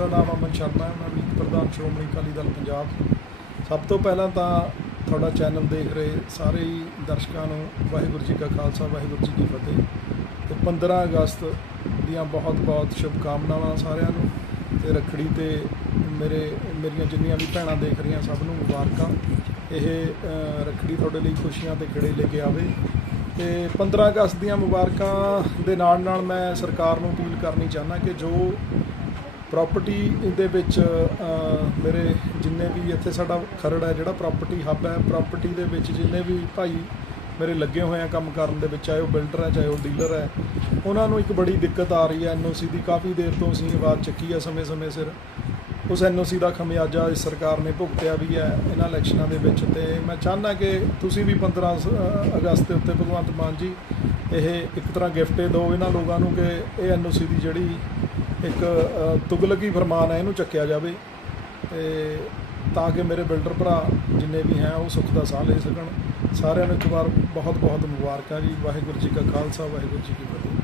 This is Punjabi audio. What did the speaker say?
ਮੇਰਾ ਨਾਮ ਅਮਨ ਸ਼ਰਮਾ ਹੈ, ਮੈਂ ਵੀ ਪ੍ਰਧਾਨ ਸ਼੍ਰੋਮਣੀ ਅਕਾਲੀ ਦਲ ਪੰਜਾਬ। ਸਭ ਤੋਂ ਪਹਿਲਾਂ ਤਾਂ ਤੁਹਾਡਾ ਚੈਨਲ ਦੇਖ ਰਹੇ ਸਾਰੇ ਹੀ ਦਰਸ਼ਕਾਂ ਨੂੰ ਵਾਹਿਗੁਰੂ ਜੀ ਕਾ ਖਾਲਸਾ, ਵਾਹਿਗੁਰੂ ਜੀ ਕੀ ਫਤਿਹ। ਤੇ 15 ਅਗਸਤ ਦੀਆਂ ਬਹੁਤ-ਬਹੁਤ ਸ਼ੁਭਕਾਮਨਾਵਾਂ ਸਾਰਿਆਂ ਨੂੰ। ਤੇ ਰੱਖੜੀ ਤੇ ਮੇਰੇ, ਮੇਰੀਆਂ ਜਿੰਨੀਆਂ ਵੀ ਭੈਣਾਂ ਦੇਖ ਰਹੀਆਂ ਸਭ ਨੂੰ ਮੁਬਾਰਕਾਂ। ਇਹ ਰੱਖੜੀ ਤੁਹਾਡੇ ਲਈ ਖੁਸ਼ੀਆਂ ਤੇ ਖਿੜੇ ਲੈ ਕੇ ਆਵੇ। ਤੇ 15 ਅਗਸਤ ਦੀਆਂ ਮੁਬਾਰਕਾਂ ਦੇ ਨਾਲ ਨਾਲ ਮੈਂ ਸਰਕਾਰ ਨੂੰ ਅਪੀਲ ਕਰਨੀ ਚਾਹੁੰਦਾ ਕਿ ਜੋ ਪ੍ਰਾਪਰਟੀ ਦੇ ਵਿੱਚ ਮੇਰੇ ਜਿੰਨੇ ਵੀ ਇੱਥੇ ਸਾਡਾ ਖਰੜ ਹੈ, ਜਿਹੜਾ ਪ੍ਰਾਪਰਟੀ ਹੱਬ ਹੈ ਪ੍ਰਾਪਰਟੀ ਦੇ ਵਿੱਚ ਜਿੰਨੇ ਵੀ ਭਾਈ ਮੇਰੇ ਲੱਗੇ ਹੋਏ ਆ ਕੰਮ ਕਰਨ ਦੇ ਵਿੱਚ, ਚਾਹੇ ਉਹ ਬਿਲਡਰ ਹੈ, ਚਾਹੇ ਉਹ ਡੀਲਰ ਹੈ, ਉਹਨਾਂ ਨੂੰ ਇੱਕ ਬੜੀ ਦਿੱਕਤ ਆ ਰਹੀ ਹੈ। ਐਨਓਸੀ ਦੀ ਕਾਫੀ ਦੇਰ ਤੋਂ ਅਸੀਂ ਆਵਾਜ਼ ਚੱਕੀ ਹੈ ਸਮੇਂ-ਸਮੇਂ ਸਿਰ। ਉਸ ਐਨਓਸੀ ਦਾ ਖਮਿਆਜਾ ਇਸ ਸਰਕਾਰ ਨੇ ਭੁਗਤਿਆ ਵੀ ਹੈ ਇਹਨਾਂ ਇਲੈਕਸ਼ਨਾਂ ਦੇ ਵਿੱਚ ਤੇ ਮੈਂ ਚਾਹੁੰਦਾ ਕਿ ਤੁਸੀਂ ਵੀ 15 ਸ- ਅਗਸਤ ਦੇ ਉੱਤੇ ਭਗਵੰਤ ਮਾਨ ਜੀ ਇਹ ਇੱਕ ਤਰ੍ਹਾਂ ਗਿਫਟ ਦਿਓ ਇਹਨਾਂ ਲੋਕਾਂ ਨੂੰ ਕਿ ਇਹ ਐਨਓਸੀ ਦੀ ਜਿਹੜੀ ਇੱਕ ਅ, ਤੁਗਲਕੀ ਫਰਮਾਨ ਹੈ ਇਹਨੂੰ ਚੱਕਿਆ ਜਾਵੇ ਤੇ ਤਾਂ ਕਿ ਮੇਰੇ ਬਿਲਡਰ ਭਰਾ ਜਿੰਨੇ ਵੀ ਹੈ ਉਹ ਸੁੱਖ ਦਾ ਸਾਹ ਲੈ ਸਕਣ। ਸਾਰਿਆਂ ਨੂੰ ਇੱਕ ਵਾਰ ਬਹੁਤ ਬਹੁਤ ਮੁਬਾਰਕਾਂ ਜੀ। ਵਾਹਿਗੁਰੂ ਜੀ ਕਾ ਖਾਲਸਾ ਵਾਹਿਗੁਰੂ ਜੀ ਕੀ ਫਤਿਹ।